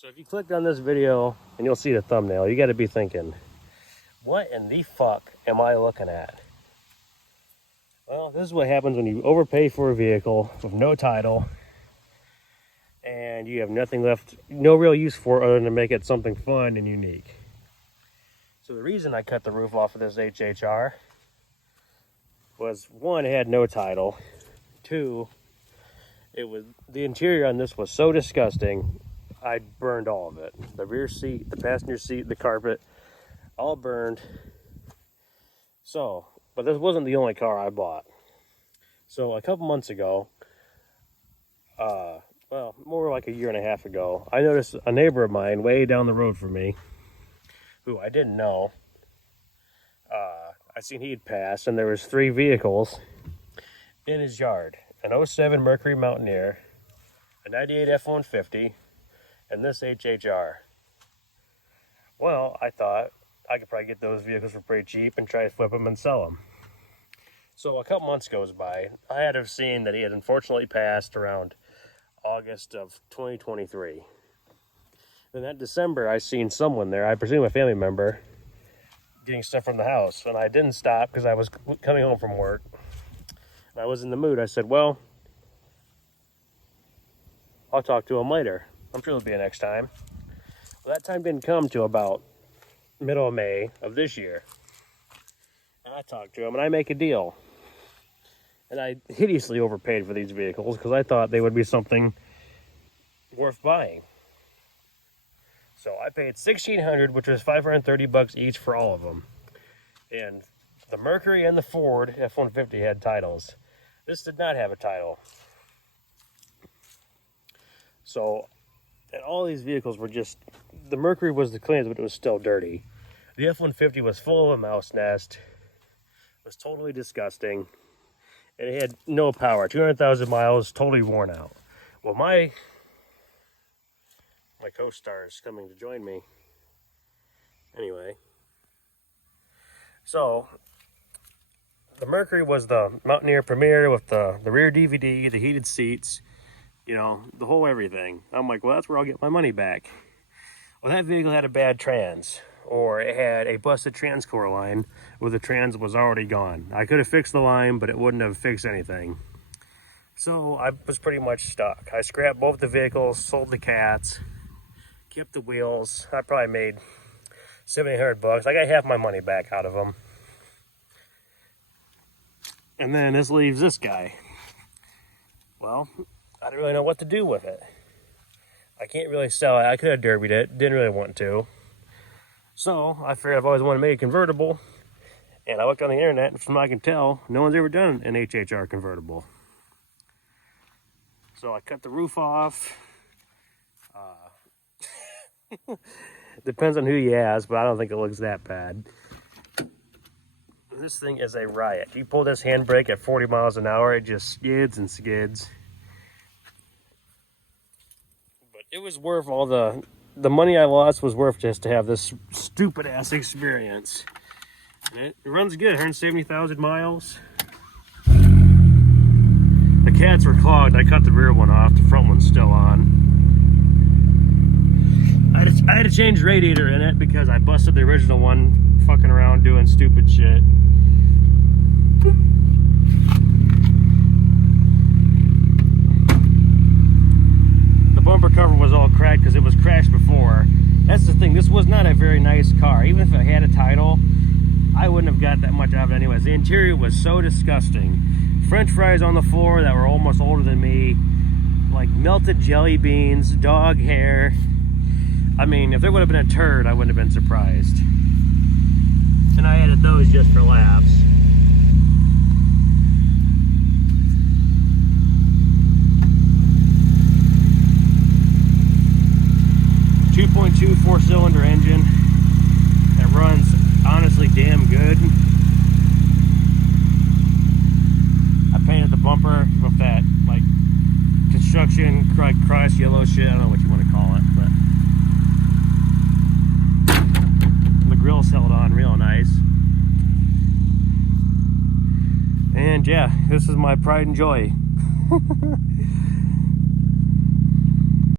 So if you clicked on this video and you'll see the thumbnail, you got to be thinking, what in the fuck am I looking at? Well, this is what happens when you overpay for a vehicle with no title and you have nothing left, no real use for it other than to make it something fun and unique. So the reason I cut the roof off of this HHR was, one, it had no title. Two, the interior on this was so disgusting, I burned all of it. The rear seat, the passenger seat, the carpet, all burned. So, but this wasn't the only car I bought. So a couple months ago, well, more like a year and a half ago, I noticed a neighbor of mine way down the road from me, who I didn't know. I seen he'd passed, and there was 3 vehicles in his yard. An 07 Mercury Mountaineer, a 98 F-150, and this HHR. Well, I thought I could probably get those vehicles for pretty cheap and try to flip them and sell them. So a couple months goes by. I had have seen that he had unfortunately passed around August of 2023. In that December, I seen someone there, I presume a family member, getting stuff from the house. And I didn't stop because I was coming home from work. And I was in the mood. I said, well, I'll talk to him later. I'm sure there'll be a next time. Well, that time didn't come till about middle of May of this year. And I talked to him and I make a deal. And I hideously overpaid for these vehicles because I thought they would be something worth buying. So I paid $1,600, which was $530 each for all of them. And the Mercury and the Ford F-150 had titles. This did not have a title. So, and all these vehicles were just, the Mercury was the cleanest, but it was still dirty. The F-150 was full of a mouse nest. It was totally disgusting. And it had no power, 200,000 miles, totally worn out. Well, my co-star is coming to join me. Anyway. So, the Mercury was the Mountaineer Premier with the rear DVD, the heated seats, you know, the whole everything. I'm like, well, that's where I'll get my money back. Well, that vehicle had a bad trans, or it had a busted transcore line where the trans was already gone. I could have fixed the line, but it wouldn't have fixed anything. So I was pretty much stuck. I scrapped both the vehicles, sold the cats, kept the wheels. I probably made $700. I got half my money back out of them. And then this leaves this guy. Well, I don't really know what to do with it. I can't really sell it. I could have derbied it. Didn't really want to. So I figured I've always wanted to make a convertible. And I looked on the internet, and from what I can tell, no one's ever done an HHR convertible. So I cut the roof off. Depends on who you ask, but I don't think it looks that bad. This thing is a riot. You pull this handbrake at 40 miles an hour, it just skids and skids. But it was worth all the money I lost was worth just to have this stupid ass experience. And it runs good, 170,000 miles. The cats were clogged. I cut the rear one off, the front one's still on. I had to change the radiator in it because I busted the original one fucking around doing stupid shit. The bumper cover was all cracked because it was crashed before. That's the thing, this was not a very nice car. Even if it had a title, I wouldn't have got that much out of it anyways. The interior was so disgusting. French fries on the floor that were almost older than me. Like melted jelly beans, dog hair. I mean, if there would have been a turd, I wouldn't have been surprised. And I added those just for laughs. .2 4-cylinder engine. It runs honestly damn good. I painted the bumper with that like construction crust yellow shit. I don't know what you want to call it, but the grill's held on real nice. And yeah, this is my pride and joy.